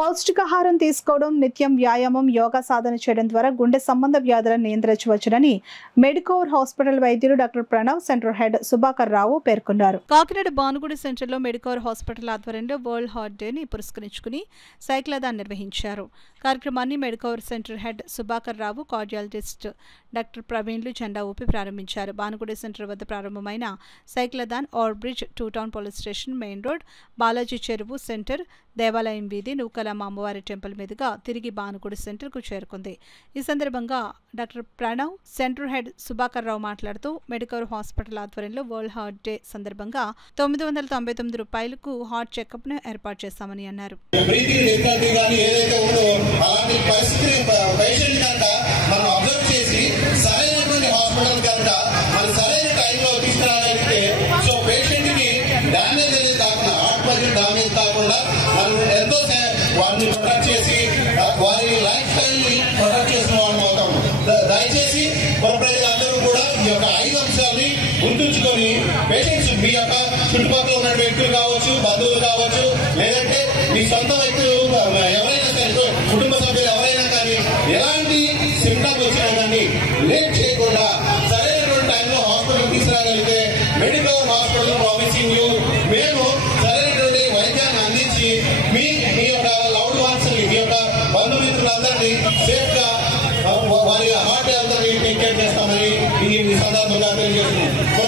పౌష్టికాహారం తీసుకోవడం, నిత్యం వ్యాయామం, యోగా సాధన చేయడం ద్వారా గుండె సంబంధ వ్యాధులను నియంత్రించవచ్చునని మెడికోర్ హాస్పిటల్ వైద్యులు doctor Pranav, centre head Subhakar Rao పేర్కొన్నారు. కాకినాడ భానుగుడి సెంటర్లో మెడికోర్ హాస్పిటల్ ఆధ్వర్యంలో వరల్డ్ హార్ట్ డేని పురస్కరించుకుని సైక్లథాన్ నిర్వహించారు. కార్యక్రమాన్ని Medicover centre head Subhakar Rao, cardiologist doctor ప్రవీణ్లు జెండా ఊపి ప్రారంభించారు. భానుగుడి సెంటర్ వద్ద ప్రారంభమైన cyclothon over bridge, two town police station, main road, Balaji Cheruvu centre, దేవాలయం వీధి, నూకలమ్మ అమ్మవారి టెంపుల్ మీదుగా తిరిగి భానుగుడి సెంటర్కు చేరుకుంది. ఈ సందర్భంగా doctor Pranav, centre head Subhakar Rao మాట్లాడుతూ మెడికోర్ హాస్పిటల్ ఆధ్వర్యంలో వరల్డ్ హార్ట్ డే సందర్భంగా 999 రూపాయలకు హార్ట్ చెకప్ ను ఏర్పాటు చేశామని అన్నారు. వారిని ప్రొటెక్ట్ చేసి వారి లైఫ్ స్టైల్ ని ప్రొటెక్ట్ చేసిన వాళ్ళం అవుతాం. దయచేసి ప్రజలందరూ కూడా ఈ యొక్క 5 అంశాలని గుర్తుంచుకొని పేషెంట్స్, మీ యొక్క చుట్టుపక్కల ఉన్న వ్యక్తులు కావచ్చు, బంధువులు కావచ్చు, లేదంటే మీ సొంత వ్యక్తులు ఎవరైనా సరే, కుటుంబ సభ్యులు ఎవరైనా కానీ ఎలాంటి సిమ్టమ్స్ వచ్చినా కానీ లేట్ చేయకుండా సరైనటువంటి టైంలో హాస్పిటల్ తీసుకురాగలిగితే మెడికల్ హాస్పిటల్ ప్రామిసింగ్ యూ